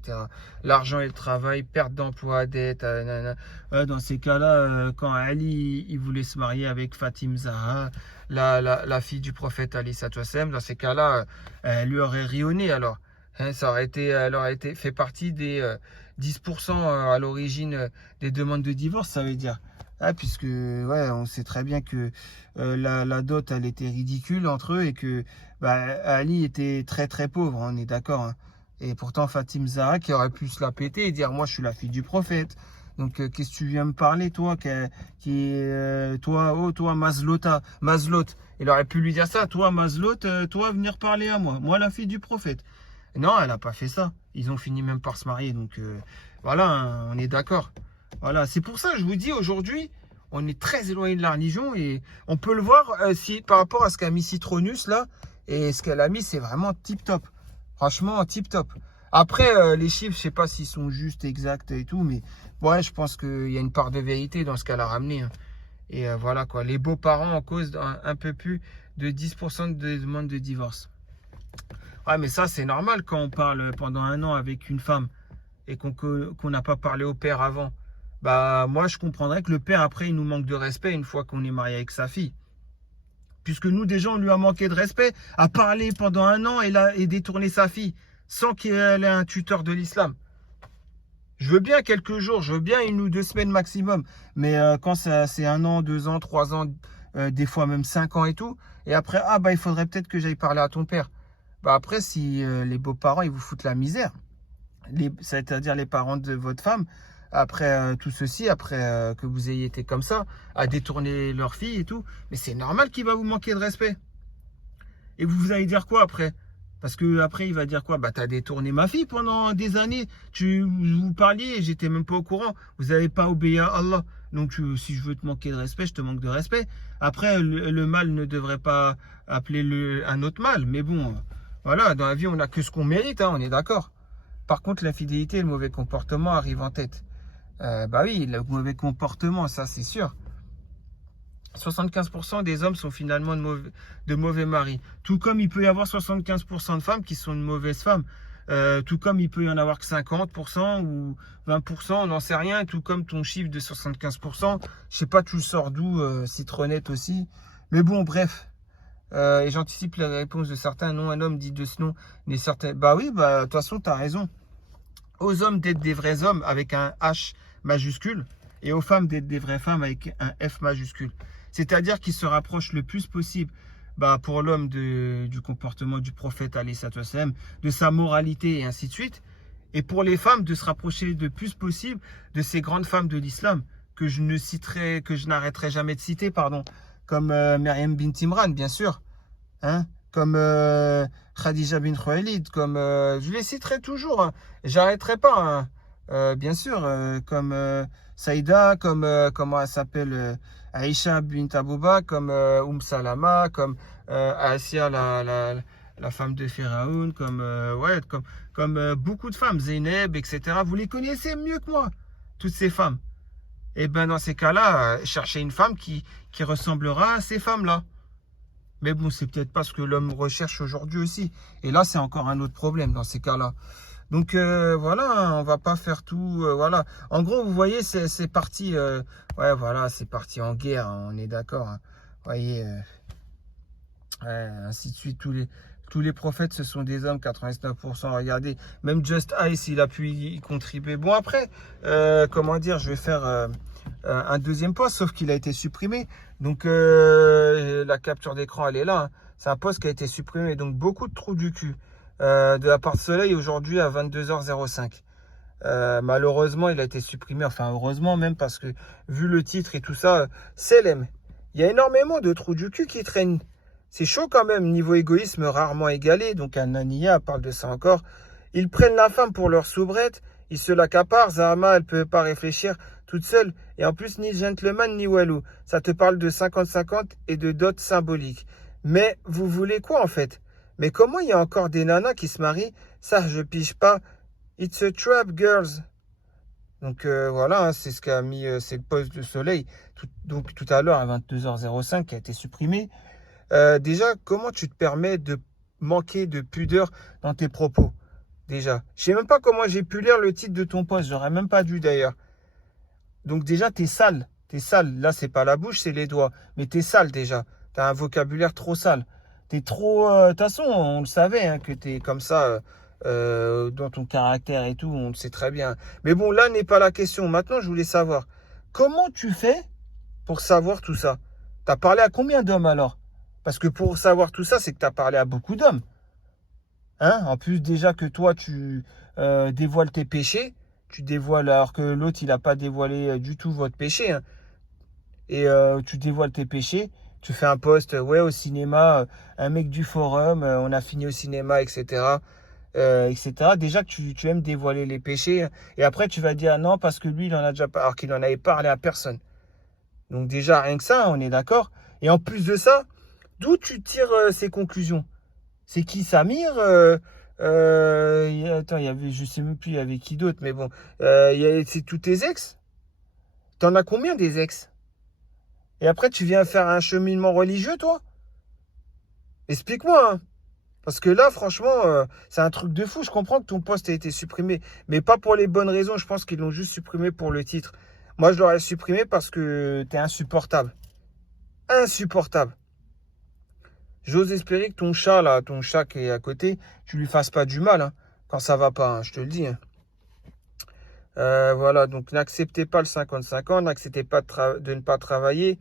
L'argent et le travail, perte d'emploi, dette, ouais, dans ces cas-là, quand Ali il voulait se marier avec Fatim Zahra, la fille du prophète Ali sallallahu alayhi wa sallam, dans ces cas-là, elle lui aurait rionné alors. Hein, elle aurait été fait partie des 10% à l'origine des demandes de divorce, ça veut dire. Ah, puisque ouais, on sait très bien que la dot elle était ridicule entre eux et que bah, Ali était très très pauvre, on est d'accord, hein. Et pourtant, Fatim Zahra qui aurait pu se la péter et dire, moi, je suis la fille du prophète. Donc, qu'est-ce que tu viens me parler, toi, toi, Mazlot. Il aurait pu lui dire ça, toi, Mazlot, toi, venir parler à moi. Moi, la fille du prophète. Non, elle n'a pas fait ça. Ils ont fini même par se marier. Donc, voilà, hein, on est d'accord. Voilà, c'est pour ça que je vous dis, aujourd'hui, on est très éloigné de la religion et on peut le voir si par rapport à ce qu'a mis Citronus, là, et ce qu'elle a mis, c'est vraiment tip-top. Franchement, tip-top. Après, les chiffres, je sais pas s'ils sont justes, exacts et tout, mais ouais, je pense qu'il y a une part de vérité dans ce qu'elle a ramené, hein. Et voilà quoi, les beaux-parents en cause un peu plus de 10% de demandes de divorce. Ouais, mais ça, c'est normal quand on parle pendant un an avec une femme et qu'on n'a pas parlé au père avant. Bah, moi, je comprendrais que le père, après, il nous manque de respect une fois qu'on est marié avec sa fille. Puisque nous, déjà, on lui a manqué de respect à parler pendant un an et détourner sa fille sans qu'elle ait un tuteur de l'islam. Je veux bien quelques jours, je veux bien 1 ou 2 semaines maximum. Mais quand c'est 1 an, 2 ans, 3 ans, des fois même 5 ans et tout. Et après, ah bah il faudrait peut-être que j'aille parler à ton père. Bah après, si les beaux-parents, ils vous foutent la misère, c'est-à-dire les parents de votre femme, après tout ceci, après que vous ayez été comme ça, à détourner leur fille et tout, mais c'est normal qu'il va vous manquer de respect. Et vous allez dire quoi après? Parce que après il va dire quoi? Bah t'as détourné ma fille pendant des années. Vous parliez, j'étais même pas au courant. Vous n'avez pas obéi à Allah. Donc si je veux te manquer de respect, je te manque de respect. Après le mal ne devrait pas appeler un autre mal. Mais bon, voilà, dans la vie on n'a que ce qu'on mérite, hein, on est d'accord. Par contre l'infidélité et le mauvais comportement arrivent en tête. Bah oui, le mauvais comportement, ça c'est sûr. 75% des hommes sont finalement de mauvais maris. Tout comme il peut y avoir 75% de femmes qui sont de mauvaises femmes. Tout comme il peut y en avoir que 50% ou 20%, on n'en sait rien. Tout comme ton chiffre de 75%. Je sais pas, tu le sors d'où, Citronnette aussi. Mais bon, bref. Et j'anticipe les réponses de certains. Non, un homme dit de ce nom n'est certain. Bah oui, bah de toute façon, tu as raison. Aux hommes d'être des vrais hommes avec un H majuscule et aux femmes d'être des vraies femmes avec un F majuscule. C'est-à-dire qu'ils se rapprochent le plus possible, bah, pour l'homme du comportement du prophète, de sa moralité et ainsi de suite. Et pour les femmes, de se rapprocher le plus possible de ces grandes femmes de l'islam que je n'arrêterai jamais de citer, pardon, comme Maryam bint Imran, bien sûr, hein, comme Khadija bin Khuwaylid, comme je les citerai toujours, hein, j'arrêterai pas, hein. Bien sûr, comme Saïda, comme comment elle s'appelle, Aïcha bint Abouba, comme Salama, comme Asia, la femme de Pharaon, comme ouais, comme beaucoup de femmes, Zeynep, etc. Vous les connaissez mieux que moi, toutes ces femmes. Et ben dans ces cas-là, cherchez une femme qui ressemblera à ces femmes-là. Mais bon, c'est peut-être pas ce que l'homme recherche aujourd'hui aussi. Et là, c'est encore un autre problème dans ces cas-là. Donc voilà, hein, on va pas faire tout. Voilà. En gros, vous voyez, c'est parti. Ouais, voilà, c'est parti en guerre, hein, on est d'accord, hein. Vous voyez, ouais, ainsi de suite. Tous les prophètes, ce sont des hommes, 99%. Regardez, même Just Ice, il a pu y contribuer. Bon, après, comment dire, je vais faire un deuxième post, sauf qu'il a été supprimé. Donc, la capture d'écran, elle est là, hein. C'est un post qui a été supprimé. Donc, beaucoup de trous du cul de la part de Soleil aujourd'hui à 22h05. Malheureusement, il a été supprimé. Enfin, heureusement même, parce que vu le titre et tout ça, Selem. Il y a énormément de trous du cul qui traînent. C'est chaud quand même, niveau égoïsme rarement égalé. Donc Anania parle de ça encore. Ils prennent la femme pour leur soubrette, ils se l'accaparent. Zahma, elle peut pas réfléchir toute seule. Et en plus, ni gentleman ni walou. Ça te parle de 50-50 et de dot symbolique. Mais vous voulez quoi en fait? Mais comment il y a encore des nanas qui se marient? Ça, je pige pas. It's a trap, girls. Donc voilà, hein, c'est ce qu'a mis, c'est le post de Soleil. Donc tout à l'heure à 22h05 qui a été supprimé. Déjà, comment tu te permets de manquer de pudeur dans tes propos? Déjà, je sais même pas comment j'ai pu lire le titre de ton post. J'aurais même pas dû d'ailleurs. Donc déjà, t'es sale. T'es sale. Là, c'est pas la bouche, c'est les doigts. Mais t'es sale déjà. T'as un vocabulaire trop sale. T'es trop... De toute façon, on le savait, hein, que t'es comme ça dans ton caractère et tout. On le sait très bien. Mais bon, là n'est pas la question. Maintenant, je voulais savoir. Comment tu fais pour savoir tout ça? T'as parlé à combien d'hommes alors? Parce que pour savoir tout ça, c'est que tu as parlé à beaucoup d'hommes. Hein? En plus, déjà que toi, tu dévoiles tes péchés. Tu dévoiles, alors que l'autre, il n'a pas dévoilé du tout votre péché. Hein. Et tu dévoiles tes péchés. Tu fais un post, ouais, au cinéma, un mec du forum, on a fini au cinéma, etc. etc. Déjà que tu aimes dévoiler les péchés. Hein. Et après, tu vas dire ah non, parce que lui, il en a déjà pas, alors qu'il n'en avait parlé à personne. Donc déjà, rien que ça, on est d'accord. Et en plus de ça, d'où tu tires ces conclusions? C'est qui, Samir attends, il y avait, je sais même plus, il y avait qui d'autre, mais bon, c'est tous tes ex. T'en as combien des ex? Et après, tu viens faire un cheminement religieux, toi? Explique-moi, hein. Parce que là, franchement, c'est un truc de fou. Je comprends que ton poste a été supprimé, mais pas pour les bonnes raisons. Je pense qu'ils l'ont juste supprimé pour le titre. Moi, je l'aurais supprimé parce que t'es insupportable. Insupportable. J'ose espérer que ton chat, là, ton chat qui est à côté, tu lui fasses pas du mal, hein, quand ça va pas, hein, je te le dis. Hein. Voilà, donc n'acceptez pas le 55 ans, n'acceptez pas de ne pas travailler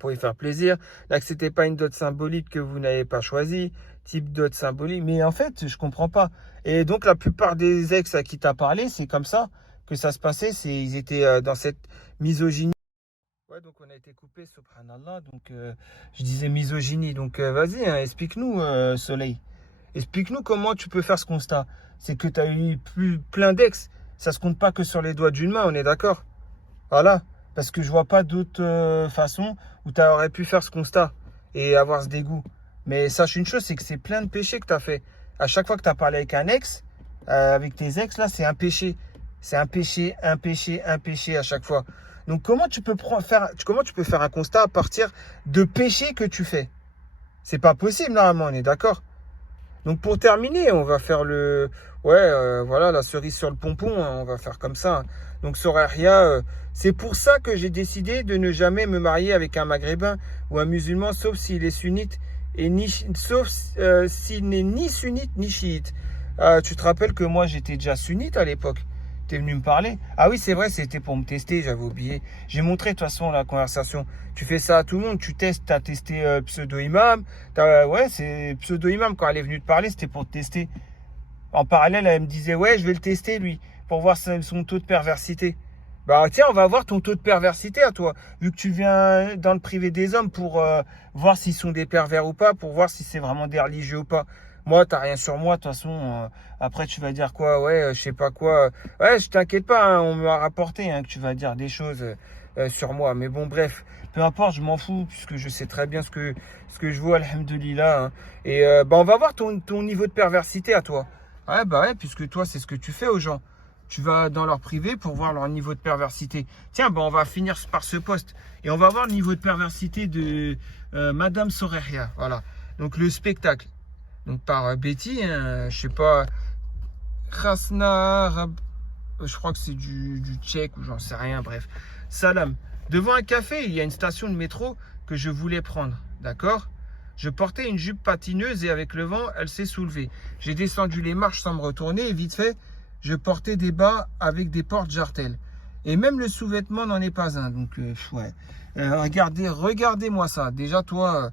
pour y faire plaisir, n'acceptez pas une dot symbolique que vous n'avez pas choisie, type dot symbolique, mais en fait, je comprends pas. Et donc, la plupart des ex à qui t'as parlé, c'est comme ça que ça se passait, ils étaient dans cette misogynie. Ouais, donc on a été coupé, subhanallah, donc je disais misogynie, donc vas-y, hein, explique-nous, Soleil. Explique-nous comment tu peux faire ce constat. C'est que tu as eu plein d'ex. Ça se compte pas que sur les doigts d'une main, on est d'accord? Voilà. Parce que je vois pas d'autre façon où tu aurais pu faire ce constat et avoir ce dégoût. Mais sache une chose, c'est que c'est plein de péchés que tu as fait. À chaque fois que tu as parlé avec un ex, avec tes ex, là, c'est un péché. C'est un péché, un péché, un péché à chaque fois. Donc comment tu peux faire un constat à partir de péchés que tu fais? C'est pas possible normalement, on est d'accord? Donc pour terminer, on va faire voilà, la cerise sur le pompon, hein, on va faire comme ça. Donc Soraya, c'est pour ça que j'ai décidé de ne jamais me marier avec un maghrébin ou un musulman, sauf s'il est sunnite sauf s'il n'est ni sunnite ni chiite. Tu te rappelles que moi j'étais déjà sunnite à l'époque. T'es venu me parler. Ah oui, c'est vrai, c'était pour me tester, j'avais oublié. J'ai montré de toute façon la conversation. Tu fais ça à tout le monde, tu testes, t'as testé pseudo-imam. Ouais, c'est pseudo-imam, quand elle est venue te parler, c'était pour te tester. En parallèle, elle me disait, ouais, je vais le tester, lui, pour voir son taux de perversité. Bah tiens, on va voir ton taux de perversité à toi. Vu que tu viens dans le privé des hommes pour voir s'ils sont des pervers ou pas, pour voir si c'est vraiment des religieux ou pas. Moi, t'as rien sur moi, de toute façon. Après, tu vas dire quoi? Ouais, je sais pas quoi. Ouais, je t'inquiète pas, hein, on m'a rapporté hein, que tu vas dire des choses sur moi. Mais bon, bref, peu importe, je m'en fous, puisque je sais très bien ce que je vois, alhamdoulilah. Hein. Et bah, on va voir ton niveau de perversité à toi. Ouais, bah ouais, puisque toi, c'est ce que tu fais aux gens. Tu vas dans leur privé pour voir leur niveau de perversité. Tiens, bah, on va finir par ce poste. Et on va voir le niveau de perversité de Madame Soreria. Voilà. Donc, le spectacle. Donc, par Betty, hein, je sais pas, Krasna, je crois que c'est du tchèque ou j'en sais rien, bref. Salam. Devant un café, il y a une station de métro que je voulais prendre. D'accord? Je portais une jupe patineuse et avec le vent, elle s'est soulevée. J'ai descendu les marches sans me retourner et vite fait, je portais des bas avec des portes jartelles. Et même le sous-vêtement n'en est pas un. Donc, ouais. Regardez-moi ça. Déjà, toi,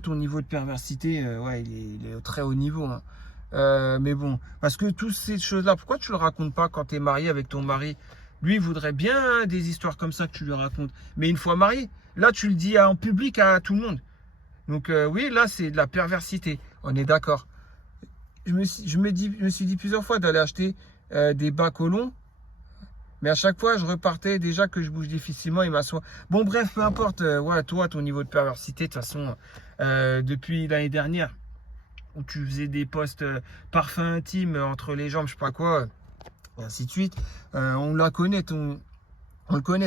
ton niveau de perversité, ouais, il est au très haut niveau. Hein. Mais bon, parce que toutes ces choses-là, pourquoi tu le racontes pas quand tu es marié avec ton mari? Lui, il voudrait bien hein, des histoires comme ça que tu lui racontes. Mais une fois marié, là, tu le dis en public à tout le monde. Donc oui, là, c'est de la perversité. On est d'accord. Je me suis dit plusieurs fois d'aller acheter des bas colons. Mais à chaque fois, je repartais déjà que je bouge difficilement et m'assois. Bon, bref, peu importe. Ouais, toi, ton niveau de perversité, de toute façon, depuis l'année dernière, où tu faisais des posts parfums intimes entre les jambes, je sais pas quoi, et ainsi de suite. On le connaît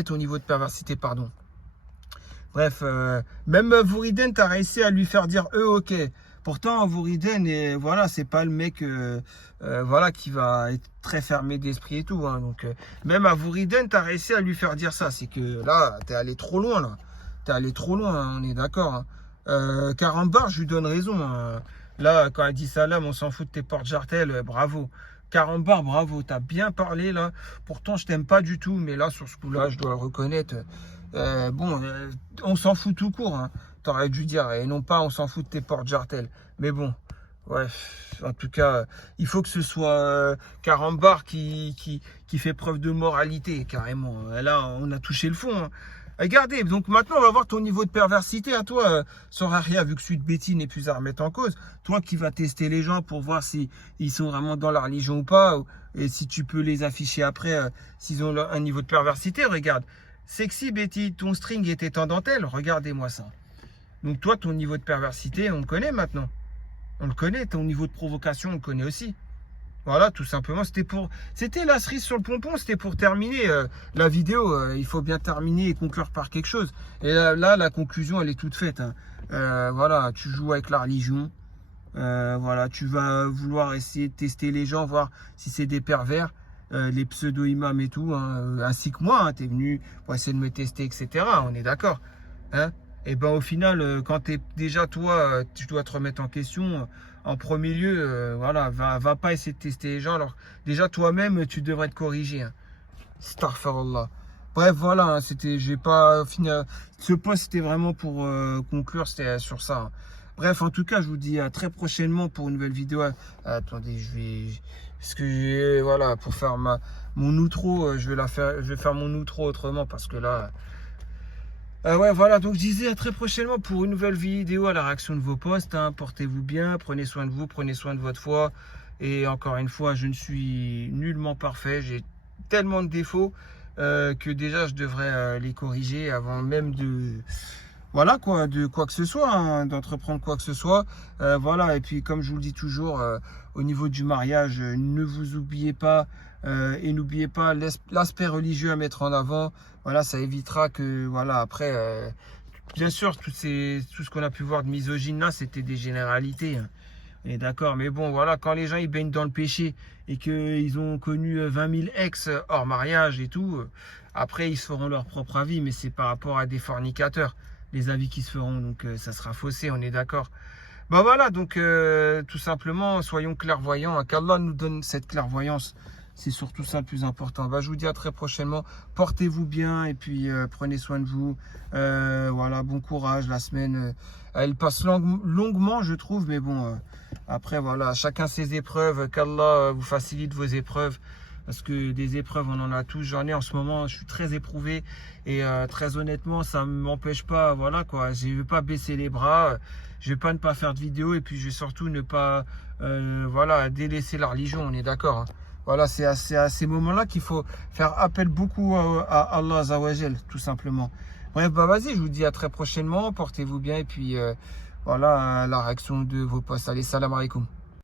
ton niveau de perversité, pardon. Bref, même Vouriden, tu as réussi à lui faire dire ok. Pourtant, Vouriden, voilà, c'est pas le mec voilà, qui va être très fermé d'esprit et tout. Hein. Donc, même à Vouriden, tu as réussi à lui faire dire ça. C'est que là, tu es allé trop loin. Là. Tu es allé trop loin, hein, on est d'accord. Hein. Carambar, je lui donne raison. Hein. Là, quand elle dit Salam, on s'en fout de tes portes jartelles, bravo. Carambar, bravo, t'as bien parlé là. Pourtant, je t'aime pas du tout, mais là, sur ce coup-là, je dois le reconnaître. Bon, on s'en fout tout court. Hein. T'aurais dû dire, et non pas on s'en fout de tes portes jartelles. Mais bon, Ouais, en tout cas, il faut que ce soit Carambar qui fait preuve de moralité, carrément. Là, on a touché le fond, hein. Regardez, donc maintenant, on va voir ton niveau de perversité à toi, sans rien, vu que celui de Betty n'est plus à remettre en cause. Toi qui vas tester les gens pour voir si ils sont vraiment dans la religion ou pas, et si tu peux les afficher après, s'ils ont un niveau de perversité. Regarde, sexy Betty, ton string était en dentelle, regardez-moi ça. Donc toi, ton niveau de perversité, on le connaît maintenant. On le connaît, ton niveau de provocation, on le connaît aussi. Voilà, tout simplement, c'était la cerise sur le pompon, c'était pour terminer la vidéo. Il faut bien terminer et conclure par quelque chose. Et là, la conclusion, elle est toute faite, hein. Voilà, tu joues avec la religion. Voilà, tu vas vouloir essayer de tester les gens, voir si c'est des pervers, les pseudo-imams et tout, hein, ainsi que moi, hein, tu es venu pour essayer de me tester, etc. On est d'accord, hein? Et ben au final, quand tu es déjà toi, tu dois te remettre en question. En premier lieu, voilà, va pas essayer de tester les gens. Alors déjà toi-même, tu devrais te corriger, hein. Astaghfirullah. Bref, voilà, hein, j'ai pas fini. Ce point, c'était vraiment pour conclure, c'était sur ça, hein. Bref, en tout cas, je vous dis à très prochainement pour une nouvelle vidéo. Attendez, parce que voilà, pour faire mon outro, je vais faire mon outro autrement parce que là. Ouais, voilà, donc je disais à très prochainement pour une nouvelle vidéo à la réaction de vos posts, hein. Portez-vous bien, prenez soin de vous, prenez soin de votre foi. Et encore une fois, je ne suis nullement parfait. J'ai tellement de défauts que déjà je devrais les corriger avant même voilà quoi, de quoi que ce soit, hein, d'entreprendre quoi que ce soit. Voilà, et puis comme je vous le dis toujours, au niveau du mariage, ne vous oubliez pas et n'oubliez pas l'aspect religieux à mettre en avant. Voilà, ça évitera que, voilà, après, bien sûr, tout ce qu'on a pu voir de misogyne là, c'était des généralités, hein. On est d'accord, mais bon, voilà, quand les gens ils baignent dans le péché et qu'ils ont connu 20 000 ex hors mariage et tout, après ils se feront leur propre avis, mais c'est par rapport à des fornicateurs, les avis qui se feront, donc ça sera faussé, on est d'accord. Bah voilà, donc tout simplement, soyons clairvoyants, hein, qu'Allah nous donne cette clairvoyance. C'est surtout ça le plus important. Bah, je vous dis à très prochainement. Portez-vous bien et puis prenez soin de vous. Voilà, bon courage. La semaine, elle passe longuement, je trouve. Mais bon, après, voilà, chacun ses épreuves. Qu'Allah vous facilite vos épreuves. Parce que des épreuves, on en a tous. J'en ai en ce moment. Je suis très éprouvé. Et très honnêtement, ça ne m'empêche pas. Voilà quoi. Je ne vais pas baisser les bras. Je ne vais pas ne pas faire de vidéo. Et puis, je vais surtout ne pas voilà, délaisser la religion. On est d'accord, hein. Voilà, c'est à ces moments-là qu'il faut faire appel beaucoup à Allah Azawajal, tout simplement. Bref, bah vas-y, je vous dis à très prochainement. Portez-vous bien. Et puis, voilà la réaction de vos posts. Allez, salam alaikum.